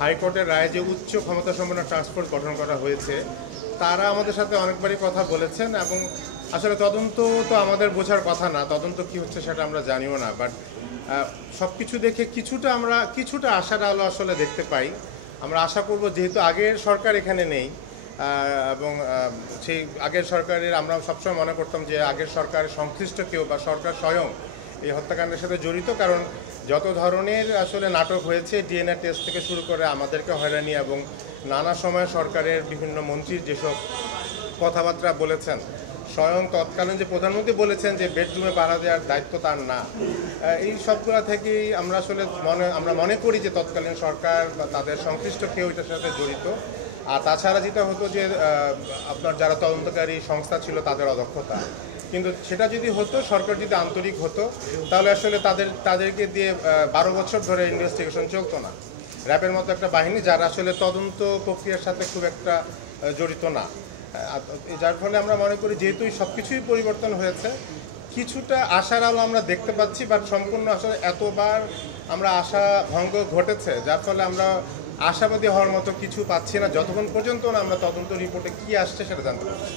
হাইকোর্টের রায়ে যে উচ্চ ক্ষমতাসম্পন্ন টাস্কফোর্স গঠন করা হয়েছে তারা আমাদের সাথে অনেকবারই কথা বলেছেন এবং আসলে তদন্ত তো আমাদের বোঝার কথা না, তদন্ত কি হচ্ছে সেটা আমরা জানিও না, বাট সব কিছু দেখে কিছুটা আশার আলো আসলে দেখতে পাই। আমরা আশা করব, যেহেতু আগের সরকার এখানে নেই এবং সেই আগের সরকারের আমরা সবসময় মনে করতাম যে আগের সরকারের সংশ্লিষ্ট কেউ বা সরকার স্বয়ং এই হত্যাকাণ্ডের সাথে জড়িত, কারণ যত ধরনের আসলে নাটক হয়েছে, ডিএনএ টেস্ট থেকে শুরু করে আমাদেরকে হয়রানি এবং নানা সময় সরকারের বিভিন্ন মন্ত্রীর যেসব কথাবার্তা বলেছেন, স্বয়ং তৎকালীন যে প্রধানমন্ত্রী বলেছেন যে বেডরুমে পাহারা দেওয়ার দায়িত্ব তার না, এই সবগুলো থেকেই আমরা আসলে মনে করি যে তৎকালীন সরকার বা তাদের সংশ্লিষ্ট কেউ এটার সাথে জড়িত। আর তাছাড়া যেটা হতো যে আপনার যারা তদন্তকারী সংস্থা ছিল তাদের অদক্ষতা, কিন্তু সেটা যদি হতো, সরকার যদি আন্তরিক হতো, তাহলে আসলে তাদেরকে দিয়ে 12 বছর ধরে ইনভেস্টিগেশন চলতো না। র্যাবের মতো একটা বাহিনী যারা আসলে তদন্ত প্রক্রিয়ার সাথে খুব একটা জড়িত না, যার ফলে আমরা মনে করি যেহেতু সব কিছুই পরিবর্তন হয়েছে, কিছুটা আশার আলো আমরা দেখতে পাচ্ছি, বাট সম্পূর্ণ আসলে এতবার আমরা আশা ভঙ্গ ঘটেছে, যার ফলে আমরা আশাবাদী হওয়ার মতো কিছু পাচ্ছি না যতক্ষণ পর্যন্ত না আমরা তদন্ত রিপোর্টে কী আসছে সেটা জানতে পারছি।